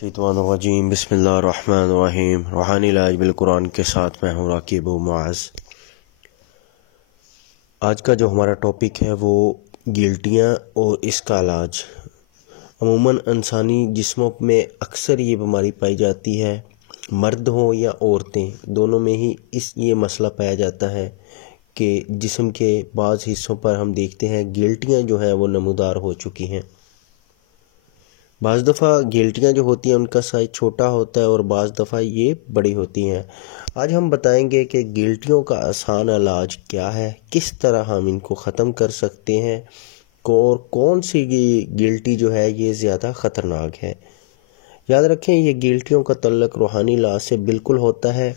شیطان الرجیم بسم اللہ الرحمن الرحیم روحانی علاج بالقرآن کے ساتھ میں ہوں راکب و معاذ۔ آج کا جو ہمارا ٹاپک ہے وہ گلٹیاں اور اس کا علاج۔ عموماً انسانی جسموں میں اکثر یہ بیماری پائی جاتی ہے، مرد ہوں یا عورتیں دونوں میں ہی یہ مسئلہ پایا جاتا ہے کہ جسم کے بعض حصوں پر ہم دیکھتے ہیں گلٹیاں جو ہیں وہ نمودار ہو چکی ہیں۔ بعض دفعہ گلٹیاں جو ہوتی ہیں ان کا سائز چھوٹا ہوتا ہے اور بعض دفعہ یہ بڑی ہوتی ہیں۔ آج ہم بتائیں گے کہ گلٹیوں کا آسان علاج کیا ہے، کس طرح ہم ان کو ختم کر سکتے ہیں اور کون سی گلٹی جو ہے یہ زیادہ خطرناک ہے۔ یاد رکھیں یہ گلٹیوں کا تعلق روحانی علاج سے بالکل ہوتا ہے۔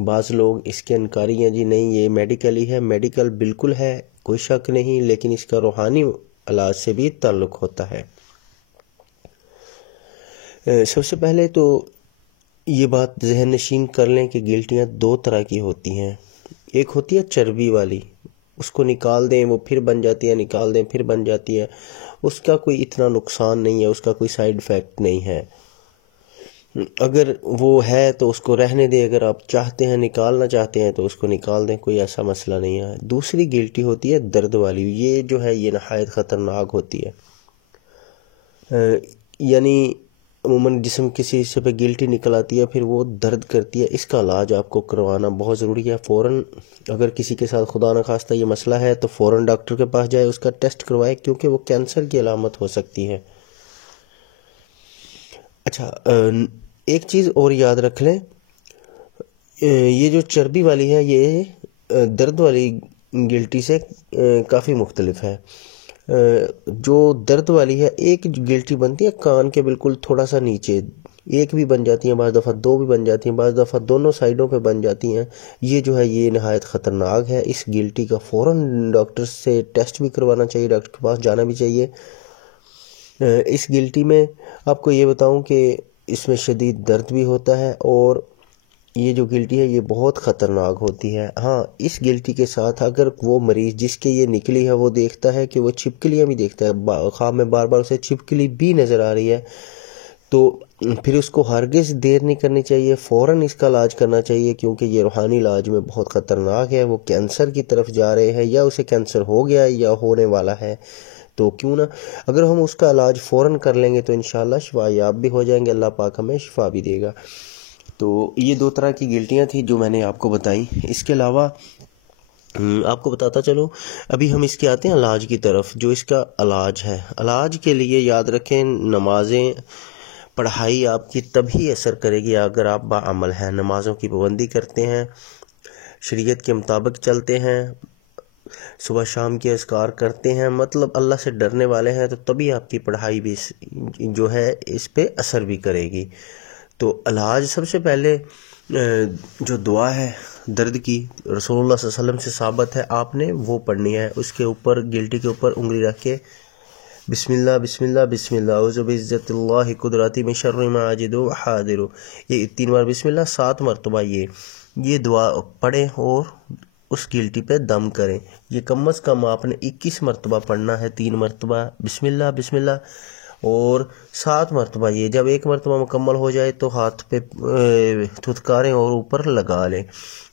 بعض لوگ اس کے انکاری ہیں، جی نہیں یہ میڈیکل ہے، میڈیکل بالکل ہے، کوئی شک نہیں، لیکن اس کا روحانی علاج سے بھی تعلق ہوتا ہے۔ سب سے پہلے تو یہ بات ذہن نشین کر لیں کہ گلٹیاں دو طرح کی ہوتی ہیں۔ ایک ہوتی ہے چربی والی، اس کو نکال دیں وہ پھر بن جاتی ہے، نکال دیں پھر بن جاتی ہے، اس کا کوئی اتنا نقصان نہیں ہے، اس کا کوئی سائیڈ ایفیکٹ نہیں ہے۔ اگر وہ ہے تو اس کو رہنے دیں، اگر آپ چاہتے ہیں نکالنا چاہتے ہیں تو اس کو نکال دیں، کوئی ایسا مسئلہ نہیں ہے۔ دوسری گلٹی ہوتی ہے درد والی، یہ جو ہے یہ نہایت خطرناک ہوتی ہے۔ یعنی عموماً جسم کسی حصے پہ گلٹی نکل آتی ہے، پھر وہ درد کرتی ہے، اس کا علاج آپ کو کروانا بہت ضروری ہے۔ فوراً اگر کسی کے ساتھ خدا نخواستہ یہ مسئلہ ہے تو فوراً ڈاکٹر کے پاس جائے، اس کا ٹیسٹ کروائے، کیونکہ وہ کینسر کی علامت ہو سکتی ہے۔ اچھا، ایک چیز اور یاد رکھ لیں، یہ جو چربی والی ہے یہ درد والی گلٹی سے کافی مختلف ہے۔ جو درد والی ہے ایک گلٹی بنتی ہے کان کے بالکل تھوڑا سا نیچے، ایک بھی بن جاتی ہیں، بعض دفعہ دو بھی بن جاتی ہیں، بعض دفعہ دونوں سائیڈوں پہ بن جاتی ہیں۔ یہ جو ہے یہ نہایت خطرناک ہے، اس گلٹی کا فوراً ڈاکٹر سے ٹیسٹ بھی کروانا چاہیے، ڈاکٹر کے پاس جانا بھی چاہیے۔ اس گلٹی میں آپ کو یہ بتاؤں کہ اس میں شدید درد بھی ہوتا ہے، اور یہ جو گلٹی ہے یہ بہت خطرناک ہوتی ہے۔ ہاں، اس گلٹی کے ساتھ اگر وہ مریض جس کے یہ نکلی ہے وہ دیکھتا ہے کہ وہ چھپکلیاں بھی دیکھتا ہے، خواب میں بار بار اسے چھپکلی بھی نظر آ رہی ہے، تو پھر اس کو ہرگز دیر نہیں کرنی چاہیے، فوراً اس کا علاج کرنا چاہیے، کیونکہ یہ روحانی علاج میں بہت خطرناک ہے۔ وہ کینسر کی طرف جا رہے ہیں، یا اسے کینسر ہو گیا یا ہونے والا ہے، تو کیوں نہ اگر ہم اس کا علاج فوراً کر لیں گے تو انشاءاللہ شفا یاب بھی ہو جائیں گے، اللہ پاک ہمیں شفا بھی دے گا۔ تو یہ دو طرح کی گلٹیاں تھیں جو میں نے آپ کو بتائیں۔ اس کے علاوہ آپ کو بتاتا چلو، ابھی ہم اس کے آتے ہیں علاج کی طرف۔ جو اس کا علاج ہے، علاج کے لیے یاد رکھیں نمازیں پڑھائی آپ کی تبھی اثر کرے گی اگر آپ باعمل ہیں، نمازوں کی پابندی کرتے ہیں، شریعت کے مطابق چلتے ہیں، صبح شام کے اذکار کرتے ہیں، مطلب اللہ سے ڈرنے والے ہیں، تو تبھی آپ کی پڑھائی بھی جو ہے اس پہ اثر بھی کرے گی۔ تو علاج سب سے پہلے جو دعا ہے درد کی، رسول اللہ صلی اللہ علیہ وسلم سے ثابت ہے، آپ نے وہ پڑھنی ہے۔ اس کے اوپر گلٹی کے اوپر انگلی رکھ کے بسم اللہ بسم اللہ بسم اللہ اعوذ بعزت اللہ قدرتی من شر ما اجد وحاذر، یہ 3 بار بسم اللہ 7 مرتبہ یہ دعا پڑھیں اور اس گلٹی پہ دم کریں۔ یہ کم از کم آپ نے 21 مرتبہ پڑھنا ہے، 3 مرتبہ بسم اللہ اور 7 مرتبہ یہ۔ جب 1 مرتبہ مکمل ہو جائے تو ہاتھ پہ تھتکاریں اور اوپر لگا لیں۔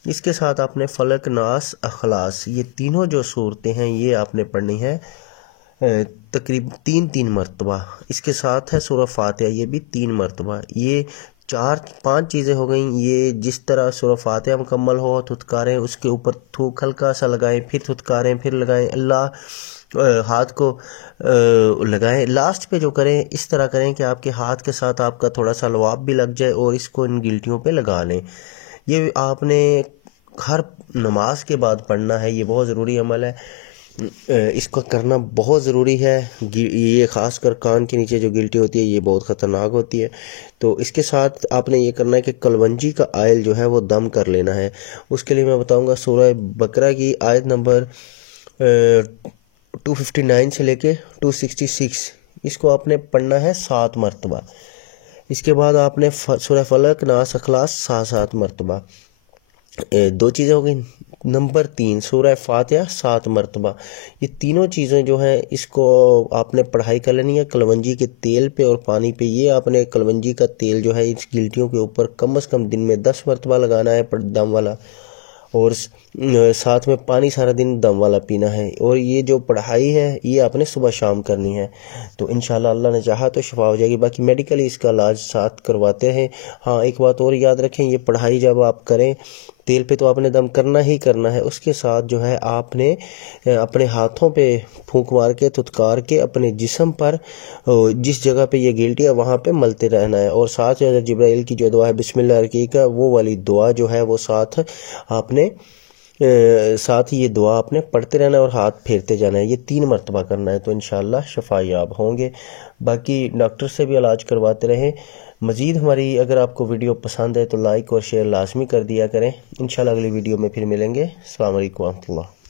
اس کے ساتھ آپ نے فلق ناس اخلاص یہ تینوں جو صورتیں ہیں یہ آپ نے پڑھنی ہے تقریباً 3 مرتبہ۔ اس کے ساتھ ہے سورہ فاتحہ، یہ بھی 3 مرتبہ۔ یہ 4-5 چیزیں ہو گئیں۔ یہ جس طرح سورہ فاتحہ مکمل ہو تھتکاریں، اس کے اوپر تھوک ہلکا سا لگائیں، پھر تھتکاریں، پھر لگائیں، ہاتھ کو لگائیں۔ لاسٹ پہ جو کریں اس طرح کریں کہ آپ کے ہاتھ کے ساتھ آپ کا تھوڑا سا لعاب بھی لگ جائے، اور اس کو ان گلٹیوں پہ لگا لیں۔ یہ آپ نے ہر نماز کے بعد پڑھنا ہے، یہ بہت ضروری عمل ہے، اس کو کرنا بہت ضروری ہے۔ یہ خاص کر کان کے نیچے جو گلٹی ہوتی ہے یہ بہت خطرناک ہوتی ہے۔ تو اس کے ساتھ آپ نے یہ کرنا ہے کہ کلونجی کا آئل جو ہے وہ دم کر لینا ہے۔ اس کے لیے میں بتاؤں گا سورہ بقرہ کی آیت نمبر 259 سے لے کے 266، اس کو آپ نے پڑھنا ہے 7 مرتبہ۔ اس کے بعد آپ نے سورہ فلق ناس اخلاص 7 مرتبہ۔ 2 چیزیں ہو گئی، نمبر 3 سورہ فاتحہ 7 مرتبہ. یہ تینوں چیزیں جو ہیں اس کو آپ نے پڑھائی کر لینی ہے کلونجی کے تیل پہ اور پانی پہ. یہ آپ نے کلونجی کا تیل جو ہے اس گلٹیوں کے اوپر کم از کم دن میں 10 مرتبہ لگانا ہے دم والا, اور ساتھ میں پانی سارا دن دم والا پینا ہے. اور یہ جو پڑھائی ہے یہ آپ نے صبح شام کرنی ہے, تو انشاءاللہ اللہ نے چاہا تو شفا ہو جائے گی. باقی میڈیکلی اس کا علاج ساتھ کرواتے ہیں. ہاں ایک بات اور یاد رکھیں, یہ پڑھائی جب آپ کریں تیل پہ تو آپ نے دم کرنا ہی کرنا ہے, اس کے ساتھ جو ہے آپ نے اپنے ہاتھوں پہ پھونک مار کے تھتکار کے اپنے جسم پر جس جگہ پہ یہ گلٹی ہے وہاں پہ ملتے رہنا ہے. اور ساتھ جبرائیل کی جو دعا ہے بسم اللہ الرقیقہ وہ والی دعا جو ہے وہ ساتھ ہی یہ دعا آپ نے پڑھتے رہنا ہے اور ہاتھ پھیرتے جانا ہے. یہ 3 مرتبہ کرنا ہے, تو انشاءاللہ شفا یاب ہوں گے. باقی ڈاکٹر سے بھی علاج کرواتے رہیں. مزید ہماری اگر آپ کو ویڈیو پسند ہے تو لائک اور شیئر لازمی کر دیا کریں. انشاءاللہ اگلی ویڈیو میں پھر ملیں گے. السلام علیکم ورحمۃ اللہ.